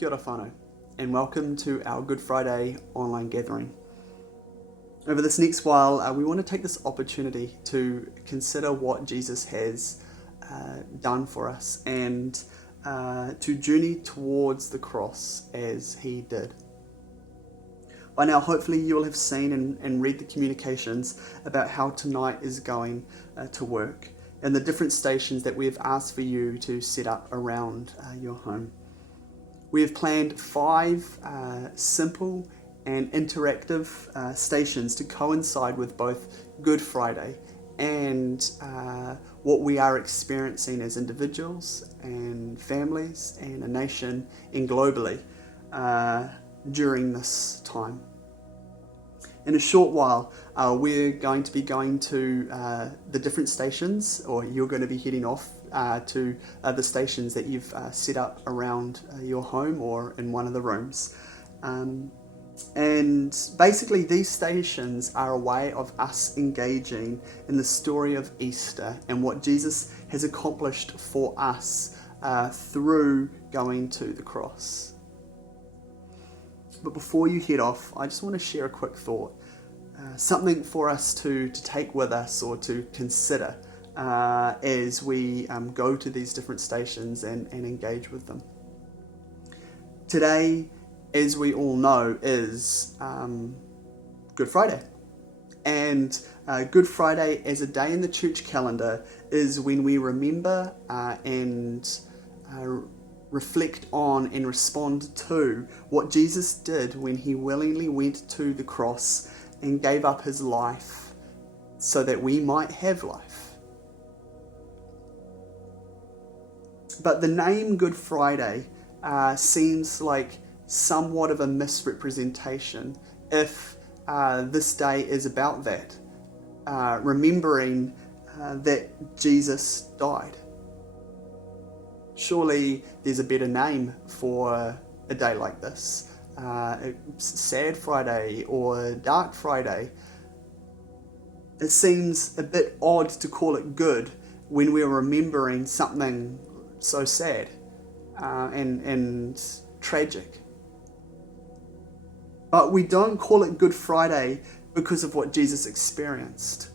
Kia ora whānau, and welcome to our Good Friday online gathering. Over this next while, we want to take this opportunity to consider what Jesus has done for us and to journey towards the cross as he did. By now, hopefully you will have seen and read the communications about how tonight is going to work and the different stations that we have asked for you to set up around your home. We have planned 5 simple and interactive stations to coincide with both Good Friday and what we are experiencing as individuals and families and a nation and globally during this time. In a short while, we're going to be going to the different stations, or you're going to be heading off to the stations that you've set up around your home or in one of the rooms. And basically these stations are a way of us engaging in the story of Easter and what Jesus has accomplished for us through going to the cross. But before you head off, I just want to share a quick thought, something for us to take with us or to consider as we go to these different stations and engage with them. Today, as we all know, is Good Friday. And Good Friday as a day in the church calendar is when we remember and reflect on and respond to what Jesus did when he willingly went to the cross and gave up his life so that we might have life. But the name Good Friday seems like somewhat of a misrepresentation if this day is about that, remembering that Jesus died. Surely there's a better name for a day like this. Sad Friday or Dark Friday. It seems a bit odd to call it good when we're remembering something so sad and tragic. But we don't call it Good Friday because of what Jesus experienced,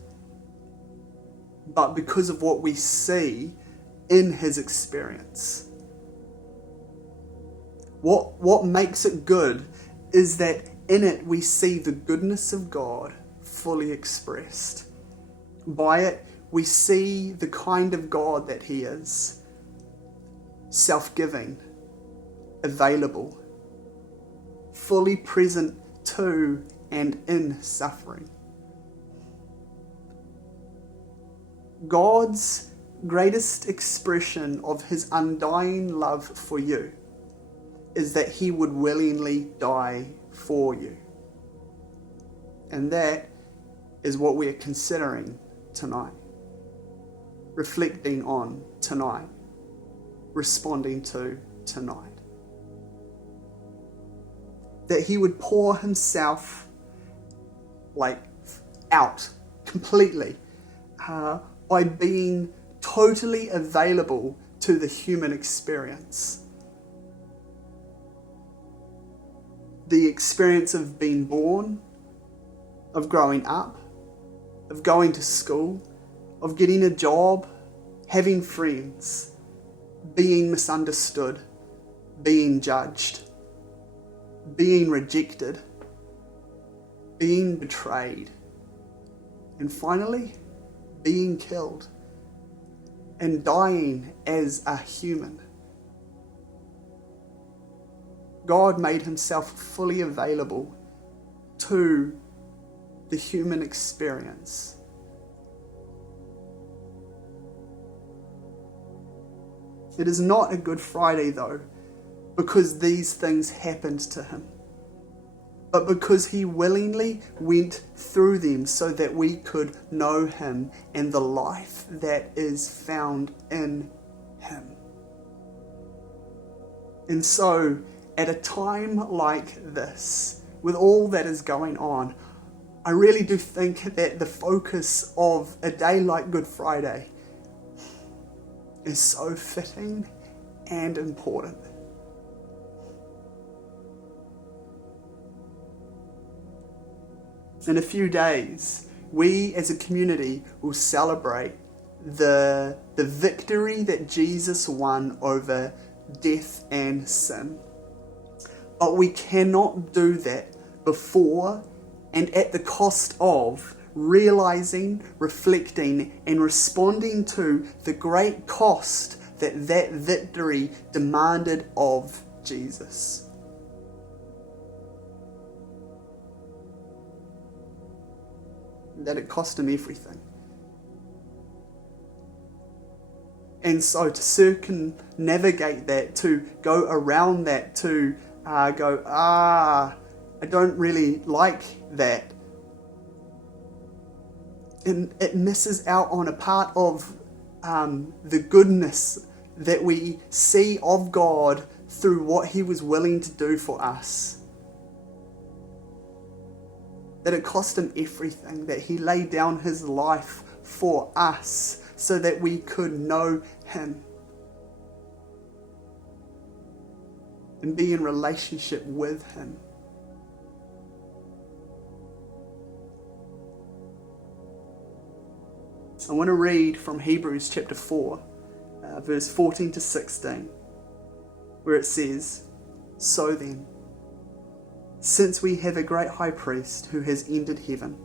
but because of what we see in his experience. What makes it good is that in it we see the goodness of God fully expressed. By it we see the kind of God that he is, self-giving, available, fully present to and in suffering. God's greatest expression of his undying love for you is that he would willingly die for you. And that is what we are considering tonight, reflecting on tonight, responding to tonight. That he would pour himself out completely by being totally available to the human experience. The experience of being born, of growing up, of going to school, of getting a job, having friends, being misunderstood, being judged, being rejected, being betrayed, and finally, being killed and dying as a human. God made himself fully available to the human experience. It is not a Good Friday, though, because these things happened to him, but because he willingly went through them so that we could know him and the life that is found in him. And so, at a time like this, with all that is going on, I really do think that the focus of a day like Good Friday is so fitting and important. In a few days, we as a community will celebrate the victory that Jesus won over death and sin. But we cannot do that before and at the cost of realizing, reflecting, and responding to the great cost that victory demanded of Jesus. That it cost him everything. And so to circumnavigate that, to go around that, to I don't really like that. And it misses out on a part of the goodness that we see of God through what he was willing to do for us. That it cost him everything, that he laid down his life for us so that we could know him and be in relationship with him. I want to read from Hebrews chapter 4, verse 14 to 16, where it says, "So then, since we have a great high priest who has entered heaven,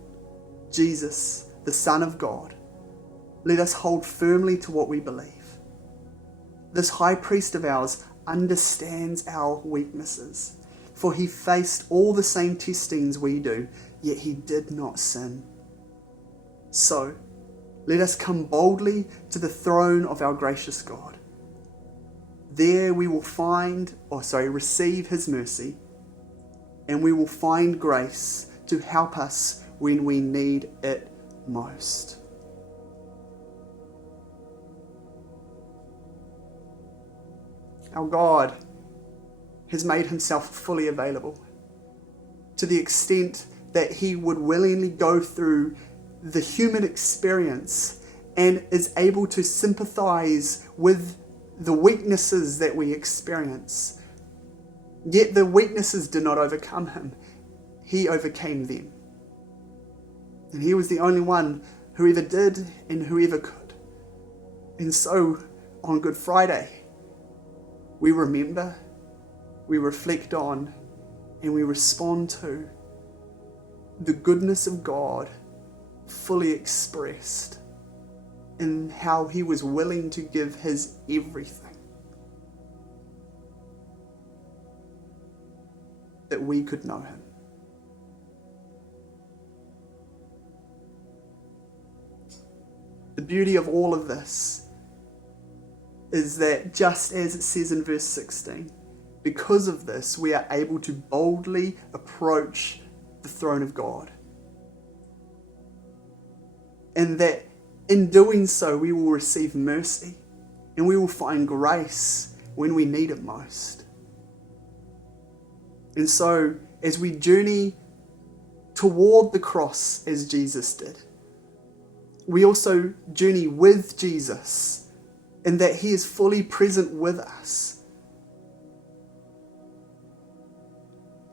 Jesus, the Son of God, let us hold firmly to what we believe. This high priest of ours understands our weaknesses, for he faced all the same testings we do, yet he did not sin. So, let us come boldly to the throne of our gracious God. There we will receive his mercy, and we will find grace to help us when we need it most." Our God has made himself fully available to the extent that he would willingly go through the human experience and is able to sympathize with the weaknesses that we experience. Yet the weaknesses did not overcome him. He overcame them. And he was the only one who ever did and who ever could. And so on Good Friday, we remember, we reflect on, and we respond to the goodness of God fully expressed in how he was willing to give his everything that we could know him. The beauty of all of this is that just as it says in verse 16, because of this we are able to boldly approach the throne of God. And that in doing so we will receive mercy and we will find grace when we need it most. And so as we journey toward the cross as Jesus did, we also journey with Jesus in that he is fully present with us.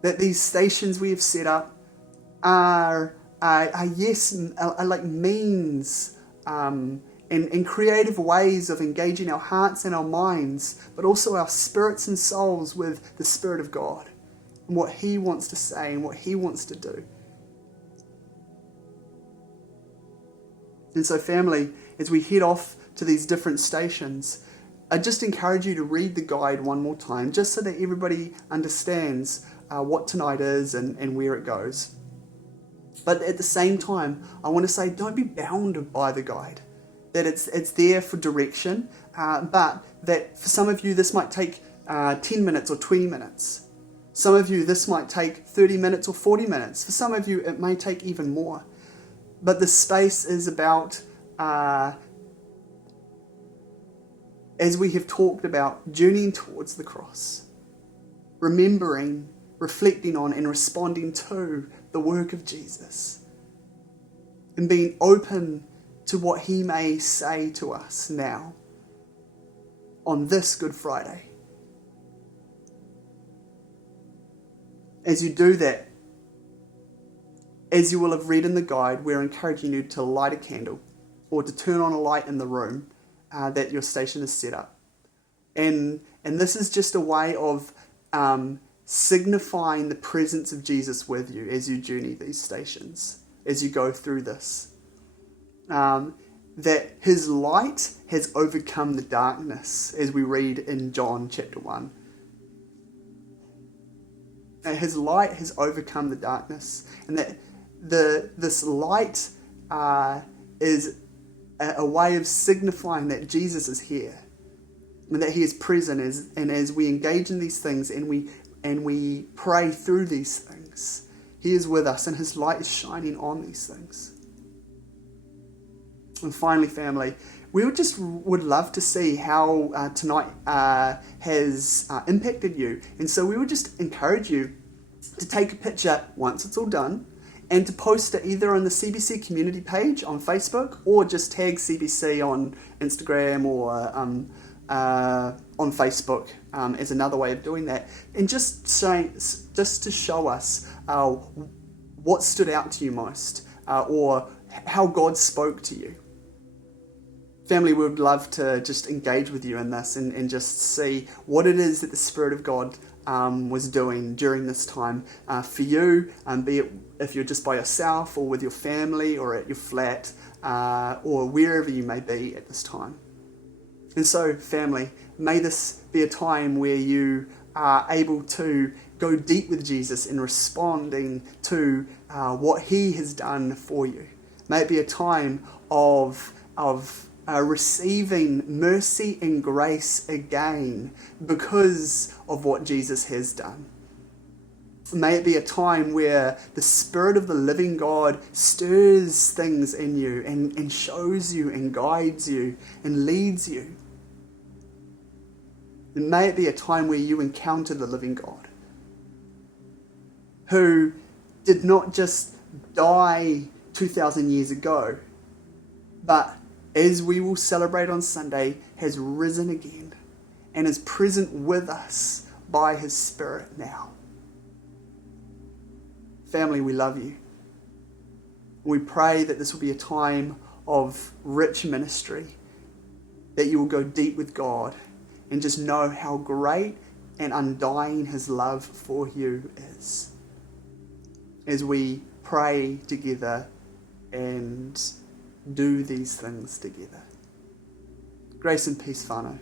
That these stations we have set up are like means and creative ways of engaging our hearts and our minds, but also our spirits and souls with the Spirit of God and what he wants to say and what he wants to do. And so family, as we head off to these different stations, I just encourage you to read the guide one more time, just so that everybody understands what tonight is and where it goes. But at the same time, I want to say, don't be bound by the guide. That it's there for direction, but that for some of you this might take 10 minutes or 20 minutes. Some of you this might take 30 minutes or 40 minutes. For some of you it may take even more. But the space is about, as we have talked about, journeying towards the cross, remembering, reflecting on and responding to the work of Jesus, and being open to what he may say to us now on this Good Friday. As you do that, As you will have read in the guide, we're encouraging you to light a candle or to turn on a light in the room that your station is set up. And this is just a way of signifying the presence of Jesus with you as you journey these stations, as you go through this. That his light has overcome the darkness, as we read in John chapter 1. His light has overcome the darkness, and that this light is a way of signifying that Jesus is here, and that he is present. And as we engage in these things and we pray through these things, he is with us, and his light is shining on these things. And finally, family, we would love to see how tonight has impacted you. And so we would just encourage you to take a picture once it's all done and to post it either on the CBC community page on Facebook, or just tag CBC on Instagram or on Facebook as another way of doing that. And just to show us what stood out to you most, or how God spoke to you. Family, we would love to just engage with you in this and just see what it is that the Spirit of God was doing during this time for you, be it if you're just by yourself or with your family or at your flat or wherever you may be at this time. And so, family, may this be a time where you are able to go deep with Jesus in responding to what he has done for you. May it be a time of receiving mercy and grace again because of what Jesus has done. May it be a time where the Spirit of the living God stirs things in you and shows you and guides you and leads you. And may it be a time where you encounter the living God, who did not just die 2,000 years ago, but as we will celebrate on Sunday, has risen again and is present with us by his Spirit now. Family, we love you. We pray that this will be a time of rich ministry, that you will go deep with God and just know how great and undying his love for you is, as we pray together and do these things together. Grace and peace, whānau.